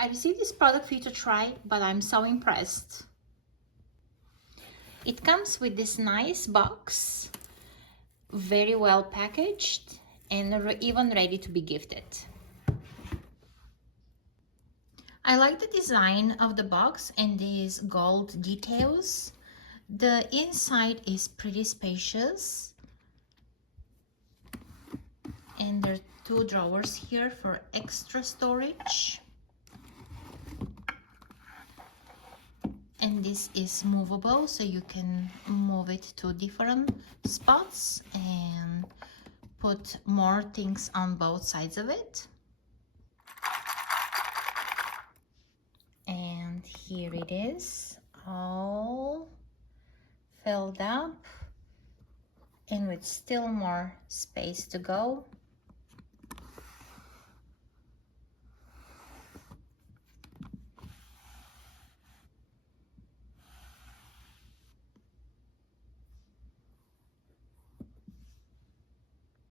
I received this product for you to try, but I'm so impressed. It comes with this nice box, very well packaged and even ready to be gifted. I like the design of the box and these gold details. The inside is pretty spacious, and there are two drawers here for extra storage. And this is movable, so you can move it to different spots and put more things on both sides of it. And here it is, all filled up and with still more space to go.